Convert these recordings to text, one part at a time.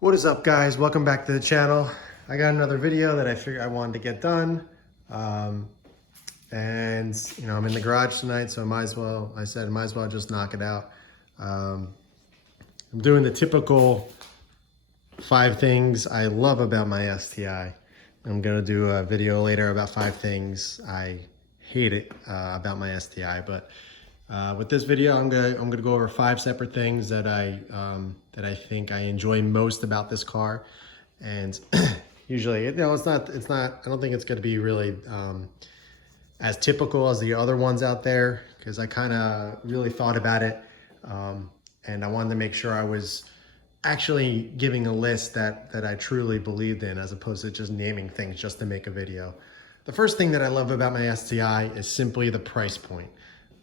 What is up, guys? Welcome back to the channel. I got another video that I figured I wanted to get done. And I'm in the garage tonight, so I said I might as well just knock it out. I'm doing the typical 5 things I love about my STI. I'm gonna do a video later about 5 things I hate it about my STI, but with this video, I'm gonna go over 5 separate things that I think I enjoy most about this car. And usually, it's not. I don't think it's gonna be really as typical as the other ones out there, because I kind of really thought about it, and I wanted to make sure I was actually giving a list that I truly believed in, as opposed to just naming things just to make a video. The first thing that I love about my STI is simply the price point.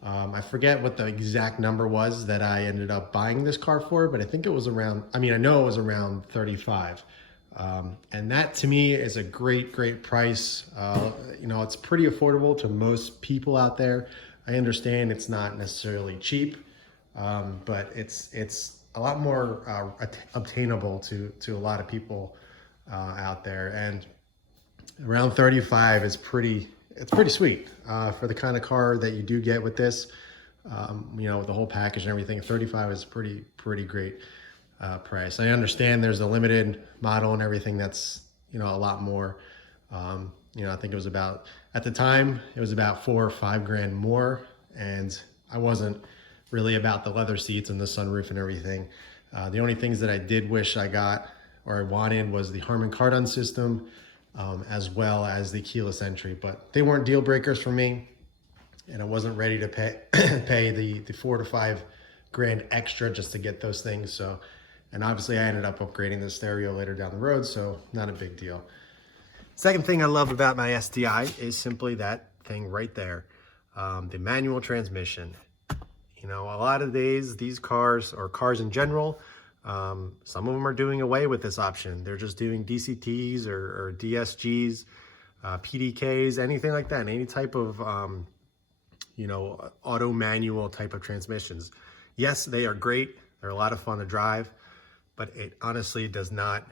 I forget what the exact number was that I ended up buying this car for, but I think it was around, I know it was around 35. And that to me is a great price. It's pretty affordable to most people out there. I understand it's not necessarily cheap, but it's a lot more obtainable to a lot of people out there. And around 35 is it's pretty sweet for the kind of car that you do get with this. With the whole package and everything, 35 is pretty great price. I understand there's a limited model and everything that's a lot more. I think it was at the time it was about 4 or 5 grand more, and I wasn't really about the leather seats and the sunroof and everything. The only things that I did wish I got or I wanted was the Harman Kardon system, as well as the keyless entry, but they weren't deal breakers for me, and I wasn't ready to pay the 4 to 5 grand extra just to get those things. So, and obviously I ended up upgrading the stereo later down the road, so not a big deal. Second thing I love about my STI is simply that thing right there, the manual transmission. A lot of days these cars, or cars in general, some of them are doing away with this option. They're just doing DCTs or DSGs, PDKs, anything like that, any type of auto manual type of transmissions. Yes, they are great. They're a lot of fun to drive, but it honestly does not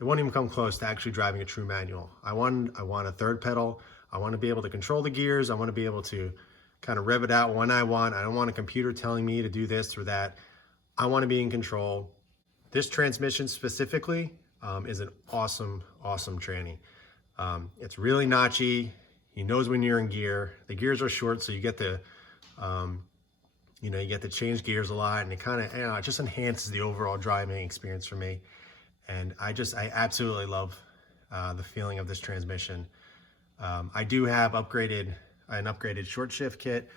it won't even come close to actually driving a true manual. I want a third pedal. I want to be able to control the gears. I want to be able to kind of rev it out when I want. I don't want a computer telling me to do this or that. I want to be in control. This transmission specifically is an awesome tranny. It's really notchy. He knows when you're in gear. The gears are short, so you get to, you get to change gears a lot, and it kind of, it just enhances the overall driving experience for me. And I absolutely love the feeling of this transmission. I do have an upgraded short shift kit,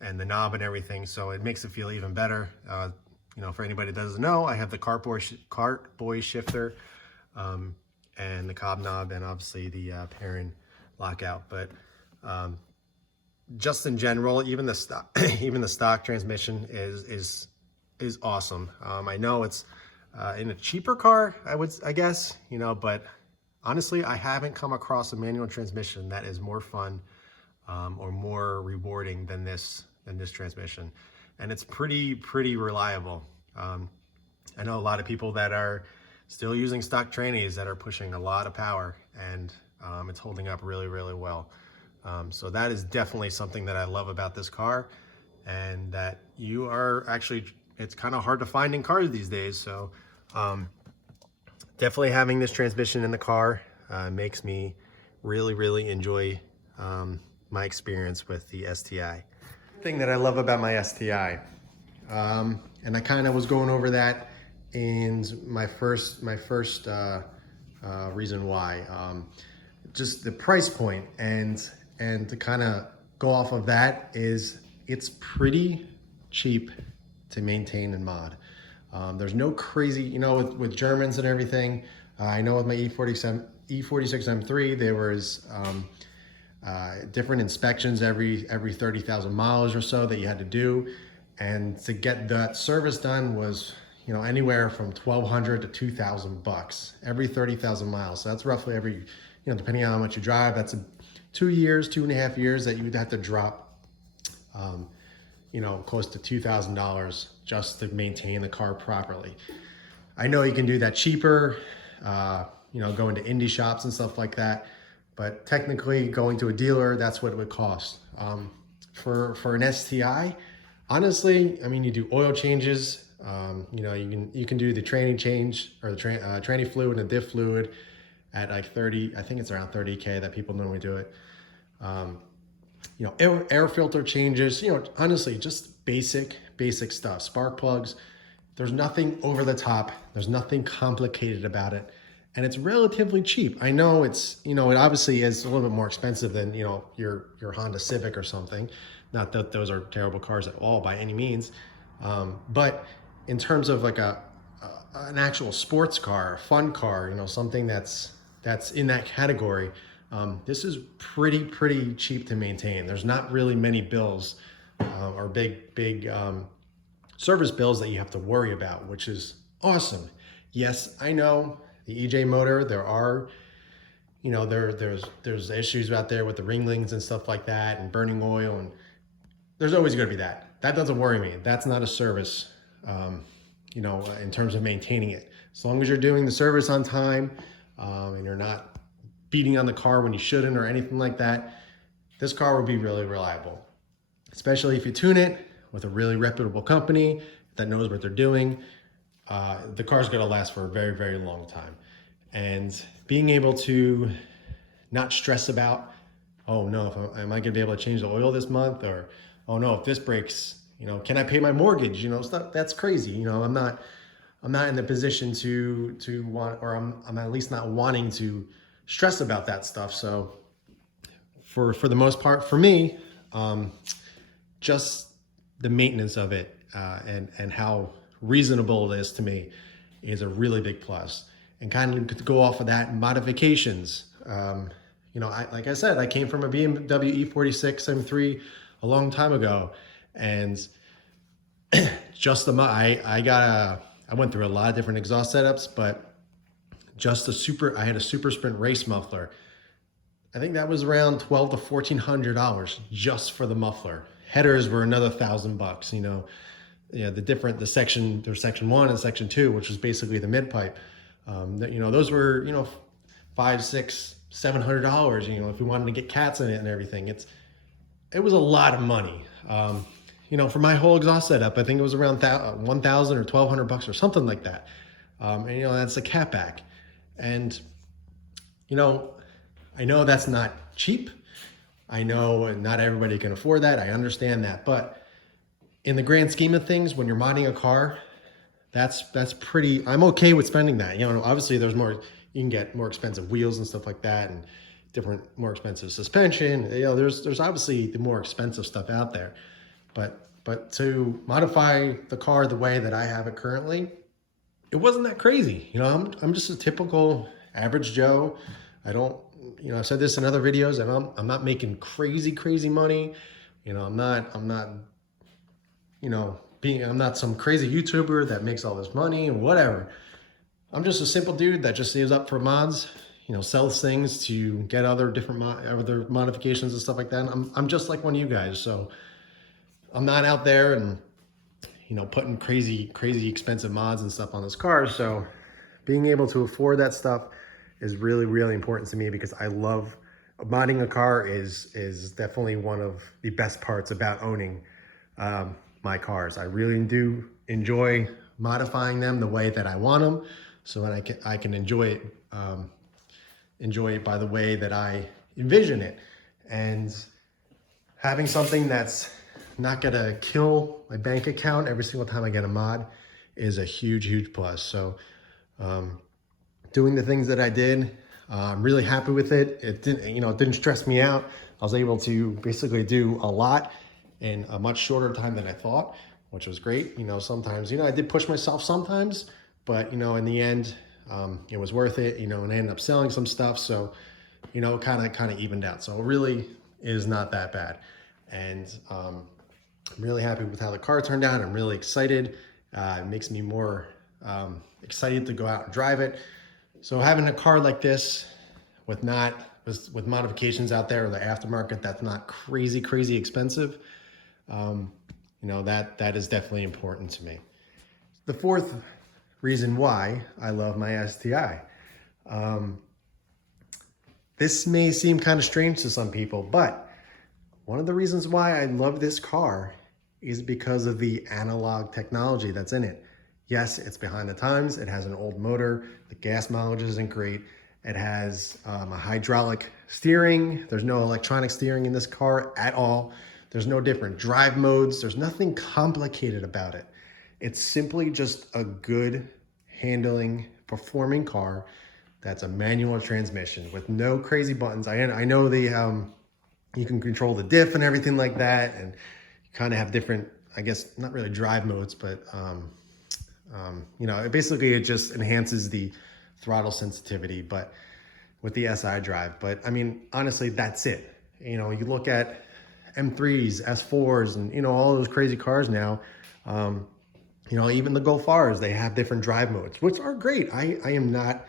and the knob and everything, so it makes it feel even better. For anybody that doesn't know, I have the cart boy shifter, and the cob knob, and obviously the pairing lockout. But just in general, even the stock transmission is awesome. I know it's in a cheaper car, I guess, but honestly, I haven't come across a manual transmission that is more fun or more rewarding than this transmission, and it's pretty reliable. I know a lot of people that are still using stock trannies that are pushing a lot of power, and it's holding up really well. So that is definitely something that I love about this car, and that it's kind of hard to find in cars these days. So definitely having this transmission in the car makes me really enjoy my experience with the STI. Thing that I love about my STI, and I kind of was going over that in my first reason why, just the price point, and to kind of go off of that, is it's pretty cheap to maintain and mod. There's no crazy, with Germans and everything. I know with my E46 M3, there was different inspections every 30,000 miles or so that you had to do, and to get that service done was anywhere from $1,200 to $2,000 every 30,000 miles. So that's roughly every, depending on how much you drive, that's 2.5 years that you would have to drop close to $2,000 just to maintain the car properly. I know you can do that cheaper, going to indie shops and stuff like that, but technically going to a dealer, that's what it would cost. For an STI, honestly, I mean, you do oil changes, you can do the training change or the tranny fluid and diff fluid at like 30, I think it's around 30K that people normally do it. Air filter changes, honestly, just basic stuff. Spark plugs. There's nothing over the top. There's nothing complicated about it. And it's relatively cheap. I know it obviously is a little bit more expensive than, your Honda Civic or something. Not that those are terrible cars at all by any means. But in terms of like an actual sports car, a fun car, something that's in that category, this is pretty cheap to maintain. There's not really many bills or big service bills that you have to worry about, which is awesome. Yes, I know the EJ motor, there are, there's issues out there with the ringlings and stuff like that and burning oil, and there's always going to be that. That doesn't worry me. That's not a service, in terms of maintaining it. As long as you're doing the service on time and you're not beating on the car when you shouldn't or anything like that, this car will be really reliable, especially if you tune it with a really reputable company that knows what they're doing. The car's going to last for a very long time. And being able to not stress about, oh no, am I going to be able to change the oil this month? Or, oh no, if this breaks, can I pay my mortgage? That's crazy. I'm not in the position to want, or I'm at least not wanting to stress about that stuff. So for the most part, for me, just the maintenance of it and how reasonable it is to me is a really big plus. And kind of to go off of that, modifications. Like I said, I came from a BMW E46 M3 a long time ago, and just I went through a lot of different exhaust setups, but I had a Super Sprint race muffler. I think that was around $1,200 to $1,400 just for the muffler. Headers were another $1,000, there's section 1 and section 2, which was basically the mid pipe. Those were, $500, $600, $700, if we wanted to get cats in it and everything. It was a lot of money. For my whole exhaust setup, I think it was around $1,000 or $1,200 or something like that. That's a catback. And, I know that's not cheap. I know not everybody can afford that. I understand that. But in the grand scheme of things, when you're modding a car, that's pretty, I'm okay with spending that. Obviously there's more, you can get more expensive wheels and stuff like that, and different, more expensive suspension. There's obviously the more expensive stuff out there. But to modify the car the way that I have it currently, it wasn't that crazy. I'm just a typical average Joe. I don't, I've said this in other videos, and I'm not making crazy money. I'm not some crazy YouTuber that makes all this money or whatever. I'm just a simple dude that just saves up for mods, sells things to get other different other modifications and stuff like that. I'm just like one of you guys. So I'm not out there and, putting crazy expensive mods and stuff on this car. So being able to afford that stuff is really important to me, because I love modding a car is definitely one of the best parts about owning my cars. I really do enjoy modifying them the way that I want them, so that I can enjoy it by the way that I envision it. And having something that's not gonna kill my bank account every single time I get a mod is a huge plus. So doing the things that I did, I'm really happy with it. It didn't stress me out. I was able to basically do a lot in a much shorter time than I thought, which was great. Sometimes, I did push myself sometimes, but, in the end, it was worth it, and I ended up selling some stuff. So, kind of evened out. So it really is not that bad. And I'm really happy with how the car turned out. I'm really excited. It makes me more excited to go out and drive it. So having a car like this with modifications out there, or the aftermarket, that's not crazy expensive, that is definitely important to me. The fourth reason why I love my STI. This may seem kind of strange to some people, but one of the reasons why I love this car is because of the analog technology that's in it. Yes, it's behind the times. It has an old motor. The gas mileage isn't great. It has a hydraulic steering. There's no electronic steering in this car at all. There's no different drive modes. There's nothing complicated about it. It's simply just a good handling, performing car that's a manual transmission with no crazy buttons. I know you can control the diff and everything like that, and you kind of have different, I guess, not really drive modes, but basically it just enhances the throttle sensitivity, but with the SI drive. But I mean, honestly, that's it. You look at M3s, S4s, and all those crazy cars now. Even the Golf Rs, they have different drive modes, which are great. I am not,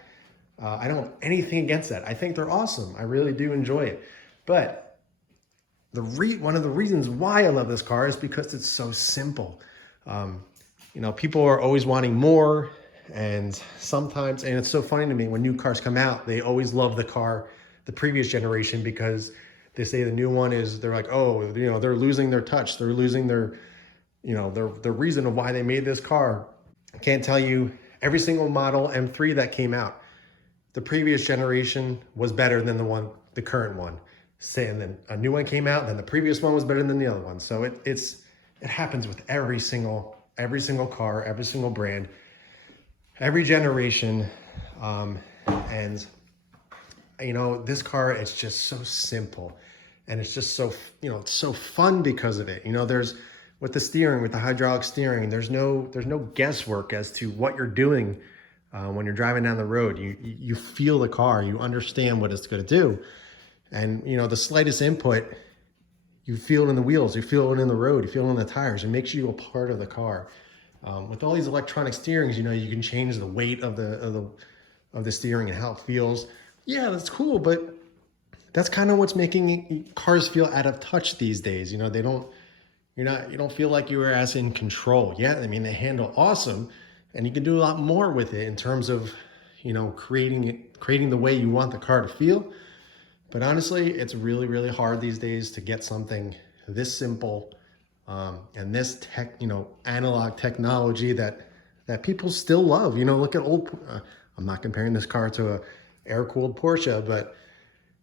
I don't have anything against that. I think they're awesome. I really do enjoy it. But one of the reasons why I love this car is because it's so simple. People are always wanting more, and sometimes, and it's so funny to me, when new cars come out, they always love the previous generation, because they say the new one they're like, oh, they're losing their touch. They're losing their reason of why they made this car. I can't tell you every single model M3 that came out. The previous generation was better than the current one. And then a new one came out, then the previous one was better than the other one. So it happens with every single car, every single brand, every generation. This car, it's just so simple, and it's just so, it's so fun because of it. There's, with the steering, with the hydraulic steering, there's no guesswork as to what you're doing when you're driving down the road. You feel the car, you understand what it's going to do. And, the slightest input, you feel it in the wheels, you feel it in the road, you feel it in the tires. It makes you a part of the car. With all these electronic steerings, you can change the weight of the steering and how it feels. Yeah, that's cool, but that's kind of what's making cars feel out of touch these days. You don't feel like you are as in control. Yeah, I mean, they handle awesome, and you can do a lot more with it in terms of, creating the way you want the car to feel. But honestly, it's really, really hard these days to get something this simple and this analog technology that people still love. Look at I'm not comparing this car to a air-cooled Porsche, but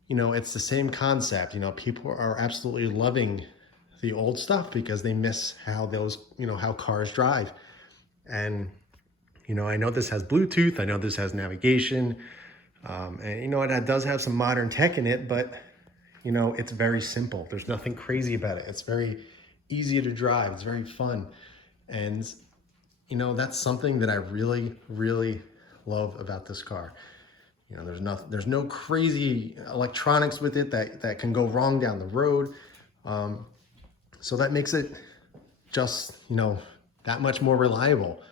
it's the same concept. People are absolutely loving the old stuff because they miss how how cars drive. And I know this has Bluetooth, I know this has navigation, and it does have some modern tech in it, but it's very simple. There's nothing crazy about it. It's very easy to drive. It's very fun. And that's something that I really, really love about this car. There's no crazy electronics with it that can go wrong down the road. So that makes it just, that much more reliable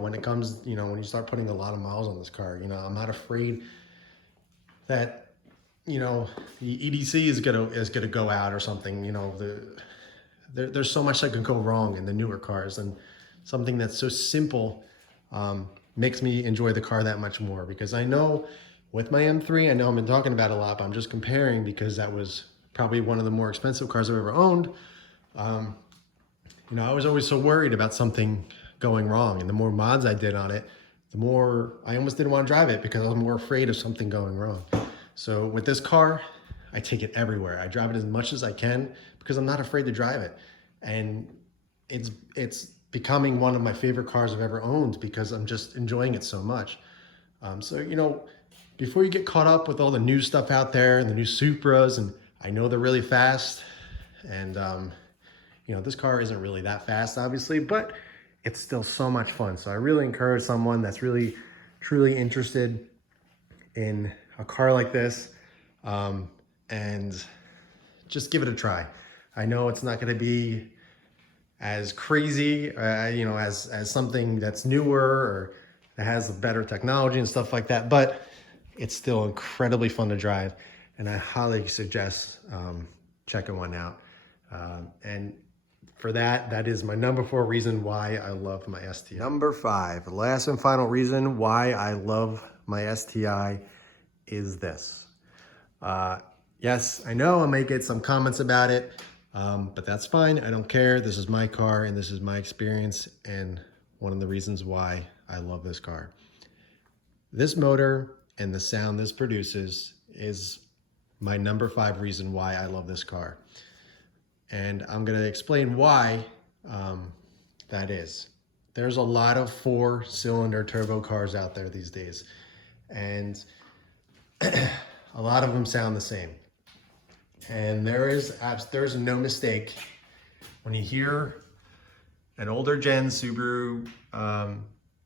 when it comes, when you start putting a lot of miles on this car. I'm not afraid that, the EDC is gonna go out or something. There's so much that can go wrong in the newer cars, and something that's so simple makes me enjoy the car that much more. Because I know with my M3, I know I've been talking about it a lot, but I'm just comparing because that was probably one of the more expensive cars I've ever owned. I was always so worried about something going wrong, and the more mods I did on it, the more I almost didn't want to drive it because I was more afraid of something going wrong. So with this car, I take it everywhere. I drive it as much as I can because I'm not afraid to drive it. And it's becoming one of my favorite cars I've ever owned because I'm just enjoying it so much. So, before you get caught up with all the new stuff out there and the new Supras, and I know they're really fast, and this car isn't really that fast, obviously, but it's still so much fun. So I really encourage someone that's really, truly interested in a car like this, and just give it a try. I know it's not going to be as crazy, as something that's newer or that has better technology and stuff like that, but it's still incredibly fun to drive, and I highly suggest checking one out. And for that, that is my number 4 reason why I love my STI. Number 5, the last and final reason why I love my STI is this. Yes, I know I may get some comments about it, but that's fine. I don't care. This is my car and this is my experience, and one of the reasons why I love this car. This motor and the sound this produces is my number 5 reason why I love this car. And I'm going to explain why that is. There's a lot of 4-cylinder turbo cars out there these days, and a lot of them sound the same. And there's no mistake when you hear an older gen Subaru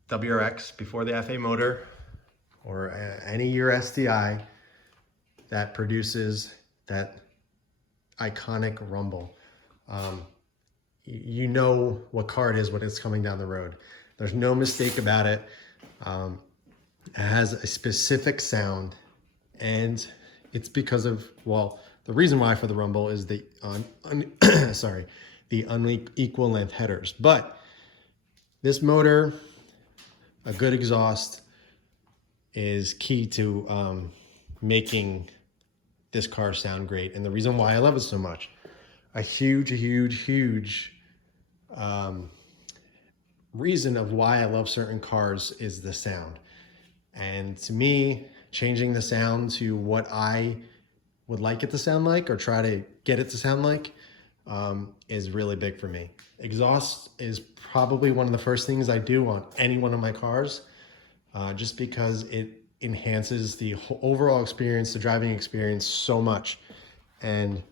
WRX before the FA motor, or any year STI that produces that iconic rumble. You know what car it is when it's coming down the road. There's no mistake about it. It has a specific sound, and it's because of, well, the reason why for the rumble is the the unequal length headers. But this motor, a good exhaust, is key to making this car sound great. And the reason why I love it so much, a huge reason of why I love certain cars is the sound. And to me, changing the sound to what I would like it to sound like, or try to get it to sound like, is really big for me. Exhaust is probably one of the first things I do on any one of my cars, just because it enhances the overall experience, the driving experience so much. And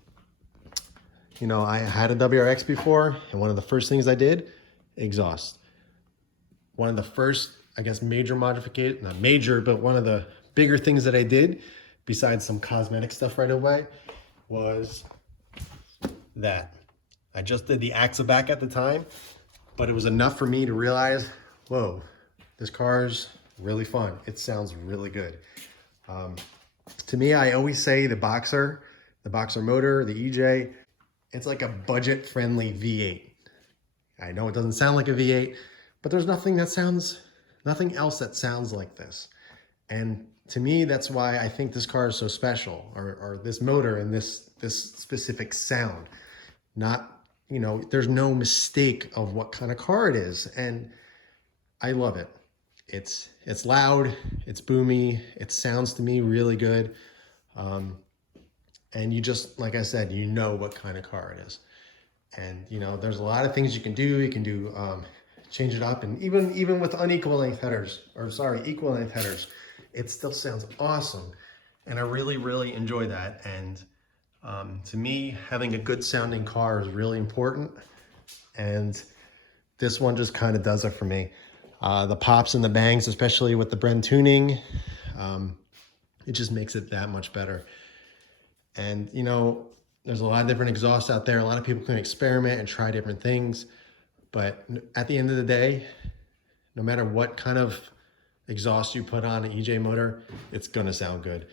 you know, I had a WRX before, and one of the first things I did, exhaust. One of the first, I guess, major modification, not major, but one of the bigger things that I did, besides some cosmetic stuff right away, was that. I just did the axle back at the time, but it was enough for me to realize, whoa, this car's really fun. It sounds really good. To me, I always say the Boxer motor, the EJ, it's like a budget-friendly V8. I know it doesn't sound like a V8, but there's nothing else that sounds like this. And to me, that's why I think this car is so special, or this motor and this specific sound. Not, you know, there's no mistake of what kind of car it is, and I love it. It's loud, it's boomy, it sounds to me really good. And you just, like I said, you know what kind of car it is. And you know, there's a lot of things you can do. You can do change it up, and even with equal length headers, it still sounds awesome. And I really enjoy that. And to me, having a good sounding car is really important, and this one just kind of does it for me. The pops and the bangs, especially with the Bren tuning, it just makes it that much better. And you know, there's a lot of different exhausts out there. A lot of people can experiment and try different things, but at the end of the day, no matter what kind of exhaust you put on an EJ motor, it's gonna sound good.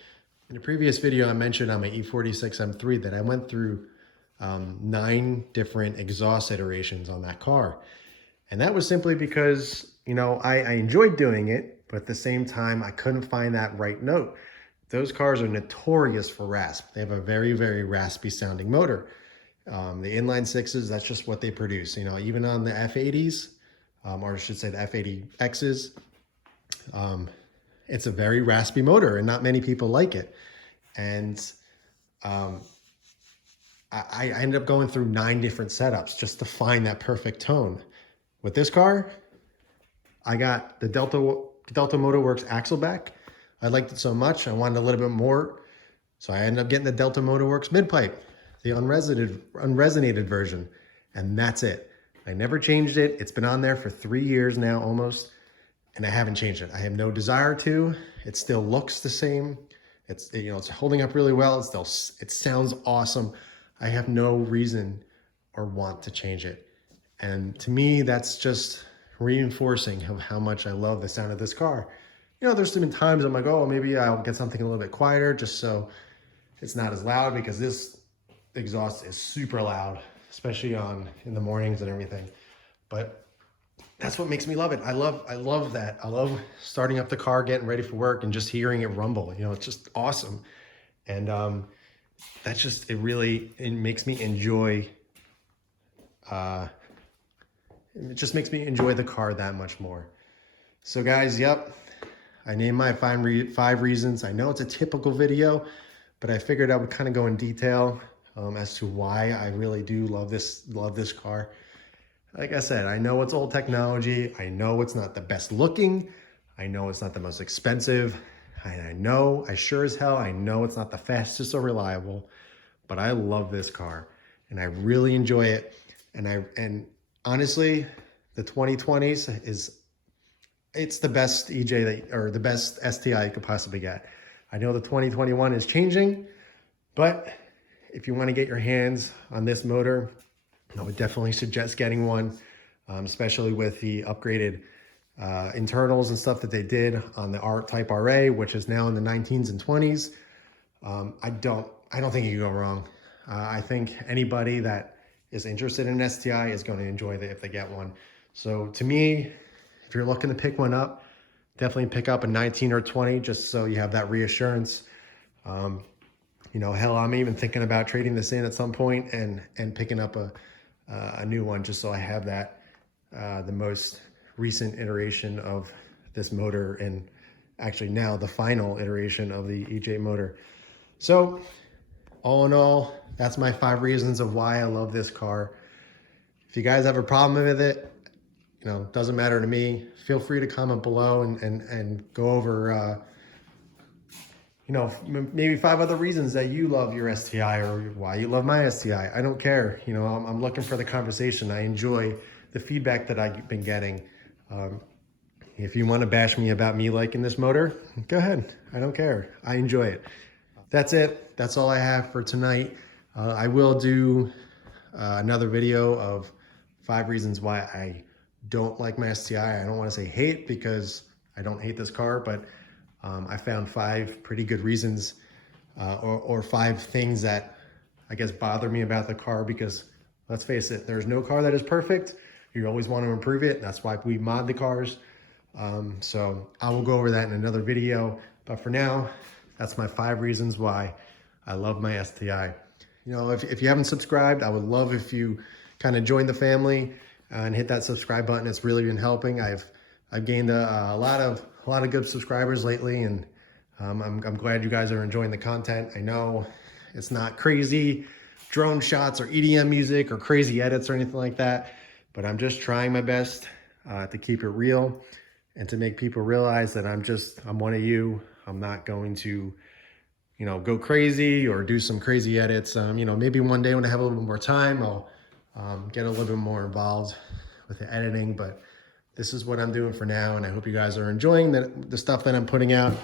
In the previous video, I mentioned on my E46 M3 that I went through 9 different exhaust iterations on that car. And that was simply because, you know, I enjoyed doing it, but at the same time, I couldn't find that right note. Those cars are notorious for rasp. They have a very raspy sounding motor. The inline sixes, that's just what they produce. You know, even on the F80s, or I should say the F80Xs, it's a very raspy motor, and not many people like it. And I ended up going through 9 different setups just to find that perfect tone. With this car, I got the Delta Motorworks axle back. I liked it so much, I wanted a little bit more. So I ended up getting the Delta Motorworks mid-pipe, the unresonated version, and that's it. I never changed it. It's been on there for 3 years now, almost, and I haven't changed it. I have no desire to. It still looks the same. It's, you know, it's holding up really well. It sounds awesome. I have no reason or want to change it. And to me, that's just reinforcing of how much I love the sound of this car. You know, there's been times I'm like, oh, maybe I'll get something a little bit quieter just so it's not as loud, because this exhaust is super loud. especially in the mornings and everything. But that's what makes me love it. I love that. I love starting up the car, getting ready for work, and just hearing it rumble. You know, it's just awesome. And that's just, it makes me enjoy, it just makes me enjoy the car that much more. So guys, yep, I named my 5 reasons. I know it's a typical video, but I figured I would kind of go in detail as to why I really do love this car. Like I said, I know it's old technology. I know it's not the best looking. I know it's not the most expensive. I sure as hell, I know it's not the fastest or reliable, but I love this car and I really enjoy it. And honestly, the 2020s it's the best EJ or the best STI you could possibly get. I know the 2021 is changing, but if you want to get your hands on this motor, I would definitely suggest getting one, especially with the upgraded internals and stuff that they did on the R-Type RA, which is now in the 19s and 20s. I don't think you can go wrong. I think anybody that is interested in STI is going to enjoy it if they get one. So to me, if you're looking to pick one up, definitely pick up a 19 or 20 just so you have that reassurance. You know, hell, I'm even thinking about trading this in at some point and picking up a new one just so I have that, the most recent iteration of this motor, and actually now the final iteration of the EJ motor. So all in all, that's my 5 reasons of why I love this car. If you guys have a problem with it, you know, doesn't matter to me. Feel free to comment below and go over, you know, maybe 5 other reasons that you love your STI or why you love my STI. I don't care. You know, I'm looking for the conversation. I enjoy the feedback that I've been getting. If you want to bash me about me liking this motor, go ahead. I don't care. I enjoy it. That's it. That's all I have for tonight. I will do another video of 5 reasons why I don't like my STI. I don't want to say hate because I don't hate this car, but I found 5 pretty good reasons or 5 things that I guess bother me about the car, because let's face it, there's no car that is perfect. You always want to improve it. That's why we mod the cars. So I will go over that in another video. But for now, that's my 5 reasons why I love my STI. You know, if you haven't subscribed, I would love if you kind of join the family and hit that subscribe button. It's really been helping. I've gained a lot of good subscribers lately, and I'm glad you guys are enjoying the content. I know it's not crazy drone shots or EDM music or crazy edits or anything like that, but I'm just trying my best to keep it real and to make people realize that I'm one of you. I'm not going to, you know, go crazy or do some crazy edits. You know, maybe one day when I have a little bit more time, I'll get a little bit more involved with the editing, but this is what I'm doing for now, and I hope you guys are enjoying the stuff that I'm putting out.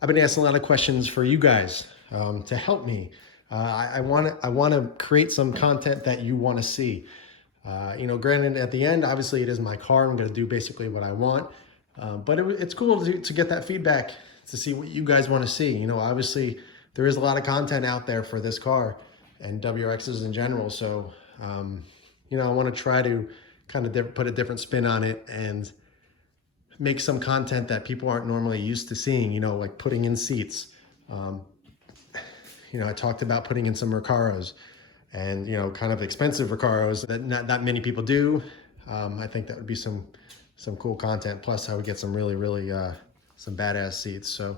I've been asking a lot of questions for you guys to help me. I want to create some content that you want to see. You know, granted, at the end, obviously it is my car. I'm going to do basically what I want, but it's cool to get that feedback to see what you guys want to see. You know, obviously there is a lot of content out there for this car and WRXs in general, so you know, I want to try to kind of put a different spin on it and make some content that people aren't normally used to seeing, you know, like putting in seats. You know, I talked about putting in some Recaros and, you know, kind of expensive Recaros that not many people do. I think that would be some cool content. Plus I would get some really some badass seats. So,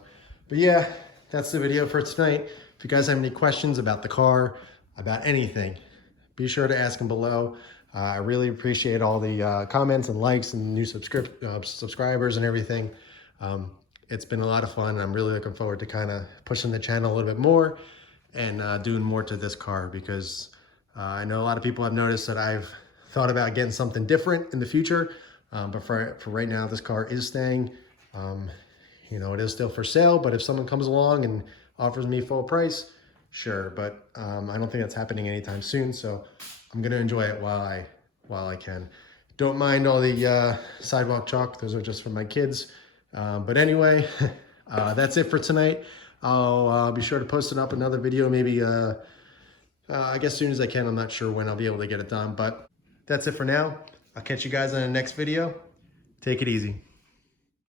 but yeah, that's the video for tonight. If you guys have any questions about the car, about anything, be sure to ask them below. I really appreciate all the comments and likes and new subscribers and everything. It's been a lot of fun. I'm really looking forward to kind of pushing the channel a little bit more and doing more to this car, because I know a lot of people have noticed that I've thought about getting something different in the future. But for right now, this car is staying. You know, it is still for sale, but if someone comes along and offers me full price, sure. But I don't think that's happening anytime soon. So I'm gonna enjoy it while I can. Don't mind all the sidewalk chalk. Those are just for my kids. But anyway, that's it for tonight. I'll be sure to post up another video maybe I guess as soon as I can. I'm not sure when I'll be able to get it done, but that's it for now. I'll catch you guys on the next video. Take it easy.